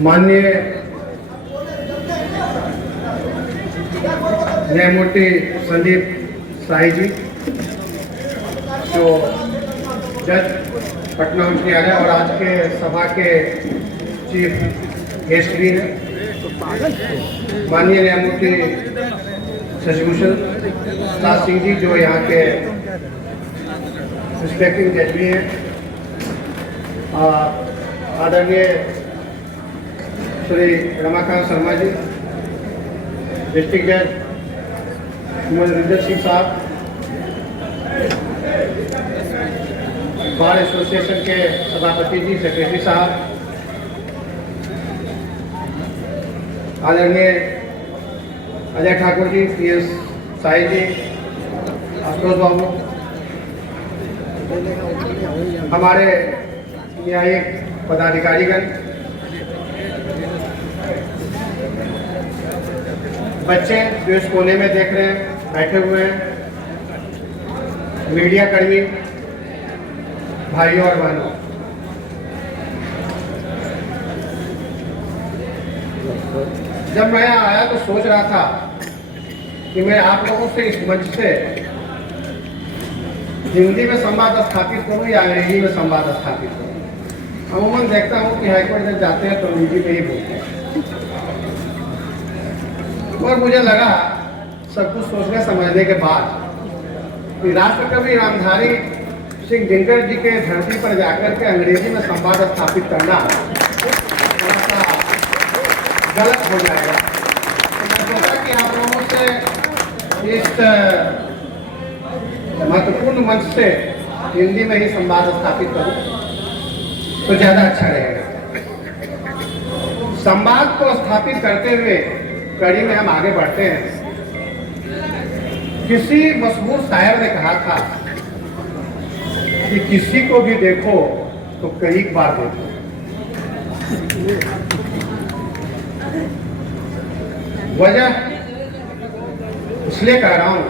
माननीय न्यायमूर्ति संदीप साई जी जो जज पटना उच्च न्यायालय और आज के सभा के चीफ गेस्ट भी हैं, माननीय न्यायमूर्ति शशिभूषण प्रसाद सिंह जी जो यहाँ के रिस्पेक्टिंग जज भी हैं, आदरणीय श्री रमाकांत शर्मा जी, डिस्ट्रिक्ट जज मनोरंजन सिंह साहब, बार एसोसिएशन के सभापति जी, सेक्रेटरी साहब, आदरणीय अजय ठाकुर जी, PS साई जी, आशुतोष बाबू, हमारे न्यायिक पदाधिकारीगण, बच्चे जो इस कोने में देख रहे हैं बैठे हुए हैं, मीडिया कर्मी, भाइयों और बहनों, जब मैं यहाँ आया तो सोच रहा था कि मैं आप लोगों से इस मंच से हिंदी में संवाद स्थापित करूँ या अंग्रेजी में संवाद स्थापित करूँ। अमूमन देखता हूँ कि हाईकोर्ट जब जाते हैं तो हिंदी में ही बोलते हैं, और मुझे लगा सब कुछ सोचने समझने के बाद कि राष्ट्रकवि रामधारी सिंह दिनकर जी के धरती पर जाकर के अंग्रेजी में संवाद स्थापित करना थोड़ा सा गलत हो जाएगा। तो मैं सोचा कि आप लोगों से इस महत्वपूर्ण मंच से हिंदी में ही संवाद स्थापित करूं तो ज्यादा अच्छा रहेगा। संवाद को स्थापित करते हुए कड़ी में हम आगे बढ़ते हैं। किसी मशहूर शायर ने कहा था कि किसी को भी देखो तो कई बार देखो। वजह इसलिए कह रहा हूं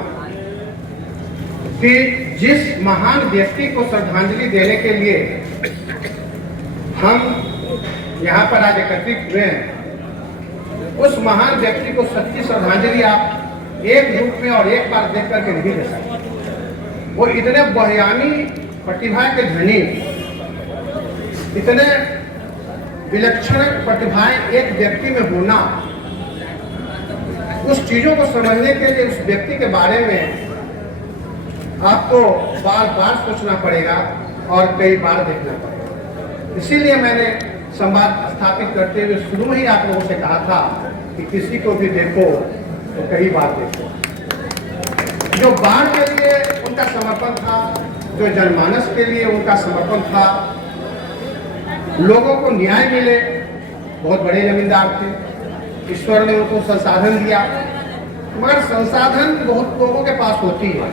कि जिस महान व्यक्ति को श्रद्धांजलि देने के लिए हम यहाँ पर आज एकत्रित हुए हैं, उस महान व्यक्ति को सच्ची श्रद्धांजलि आप एक रूप में और एक बार देख करके नहीं दे सकते। वो इतने बहुआयामी प्रतिभा के धनी, इतने विलक्षण प्रतिभाएं एक व्यक्ति में होना, उस चीजों को समझने के लिए उस व्यक्ति के बारे में आपको बार बार सोचना पड़ेगा और कई बार देखना पड़ेगा। इसीलिए मैंने संवाद स्थापित करते हुए शुरू में ही आप लोगों से कहा था कि किसी को भी देखो तो कई बार देखो। जो बाढ़ के लिए उनका समर्पण था, जो जनमानस के लिए उनका समर्पण था, लोगों को न्याय मिले, बहुत बड़े जमींदार थे, ईश्वर ने उनको संसाधन दिया, मगर संसाधन बहुत लोगों के पास होती है,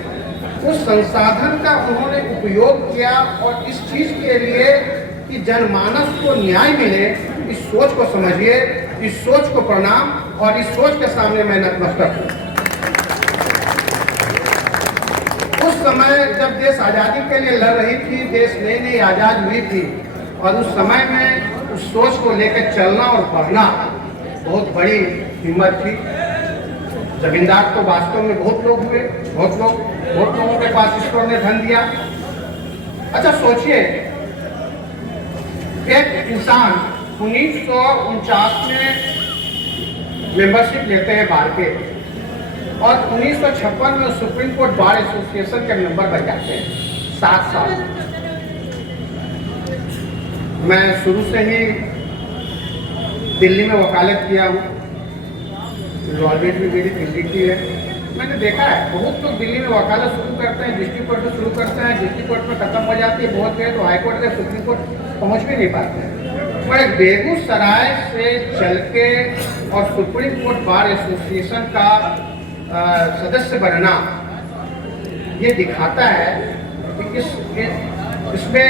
उस संसाधन का उन्होंने उपयोग किया और इस चीज के लिए कि जनमानस को न्याय मिले, इस सोच को समझिए, इस सोच को प्रणाम, और इस सोच के सामने मैं नतमस्तक हूं। उस समय जब देश आजादी के लिए लड़ रही थी, देश नई नई आजाद हुई थी, और उस समय में उस सोच को लेकर चलना और बढ़ना बहुत बड़ी हिम्मत थी। जमींदार तो वास्तव में बहुत लोग हुए, बहुत लोगों के पास ईश्वर ने धन दिया। अच्छा सोचिए, एक इंसान 1949 में मेंबरशिप लेते हैं बार के, और 1956 में सुप्रीम कोर्ट बार एसोसिएशन के मेंबर बन जाते हैं। 7 साल मैं शुरू से ही दिल्ली में वकालत किया हूँ, लॉ भी मेरी दिल्ली की है। मैंने देखा है बहुत लोग दिल्ली में वकालत शुरू करते हैं, डिस्ट्रिक्ट कोर्ट में शुरू करते हैं, डिस्ट्रिक्ट कोर्ट में खत्म हो जाती है, बहुत गए तो हाई कोर्ट या सुप्रीम कोर्ट पहुंच भी नहीं पाते हैं। पर बेगूसराय से चल के और सुप्रीम कोर्ट बार एसोसिएशन का सदस्य बनना ये दिखाता है कि इसमें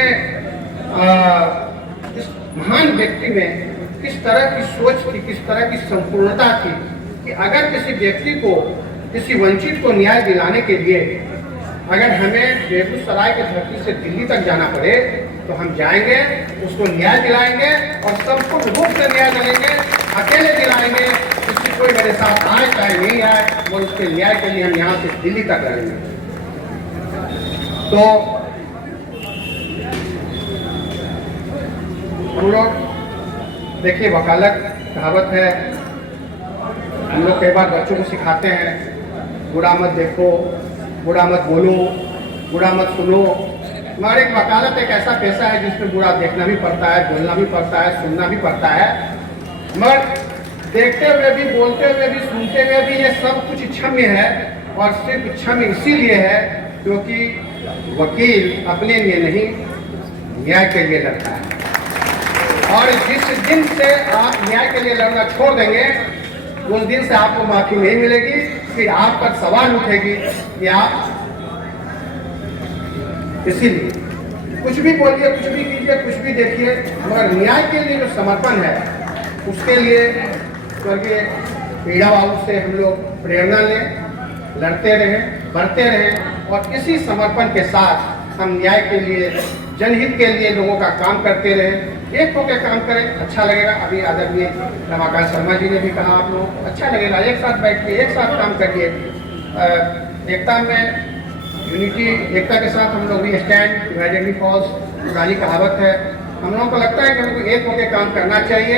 इस महान व्यक्ति में किस तरह की सोच थी, किस तरह की संपूर्णता थी कि अगर किसी व्यक्ति को, किसी वंचित को न्याय दिलाने के लिए अगर हमें बेगूसराय की धरती से दिल्ली तक जाना पड़े तो हम जाएंगे, उसको न्याय दिलाएंगे और संपूर्ण रूप से न्याय दिलाएंगे, अकेले दिलाएंगे। किसी कोई मेरे साथ आए चाहे नहीं आए, वो उसके न्याय के लिए हम यहाँ से दिल्ली तक लड़ेंगे। तो हम लोग देखिए, वकालत कहावत है, हम लोग कई बार बच्चों को सिखाते हैं, बुरा मत देखो, बुरा मत बोलो, बुरा मत सुनो। मगर एक वकालत एक ऐसा पेशा है जिसमें बुरा देखना भी पड़ता है, बोलना भी पड़ता है, सुनना भी पड़ता है। मगर देखते हुए भी, बोलते हुए भी, सुनते हुए भी ये सब कुछ क्षम्य है। और सिर्फ क्षम्य इसीलिए है क्योंकि वकील अपने लिए नहीं, न्याय के लिए लड़ता है। और जिस दिन से आप न्याय के लिए लड़ना छोड़ देंगे, उस दिन से आपको माफी नहीं मिलेगी। फिर आप पर सवाल उठेगी कि आप, इसीलिए कुछ भी बोलिए, कुछ भी कीजिए, कुछ भी देखिए, मगर न्याय के लिए जो समर्पण है, उसके लिए स्वर्गीय पीड़ा बाबू से हम लोग प्रेरणा लें, लड़ते रहें, बढ़ते रहें और इसी समर्पण के साथ हम न्याय के लिए, जनहित के लिए लोगों का काम करते रहें। एक होकर काम करें, अच्छा लगेगा। अभी आदरणीय रमाकांत शर्मा जी ने भी कहा, आप लोगों को अच्छा लगेगा, एक साथ बैठिए, एक साथ काम करिए। एकता में यूनिटी, एकता के साथ हम लोग भी स्टैंड, डिवाइडेड वी फॉल्स, पुरानी कहावत है। हम लोगों को लगता है कि हमको एक होकर काम करना चाहिए,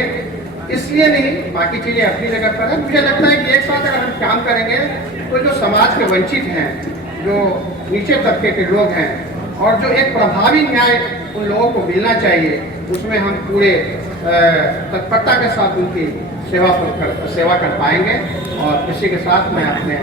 इसलिए नहीं, बाकी चीज़ें अपनी जगह पर है। मुझे लगता है कि एक साथ अगर हम काम करेंगे तो जो समाज के वंचित हैं, जो नीचे तबके के लोग हैं और जो एक प्रभावी न्याय उन लोगों को मिलना चाहिए, उसमें हम पूरे तत्परता के साथ उनकी सेवा कर पाएंगे। और इसी के साथ मैं अपने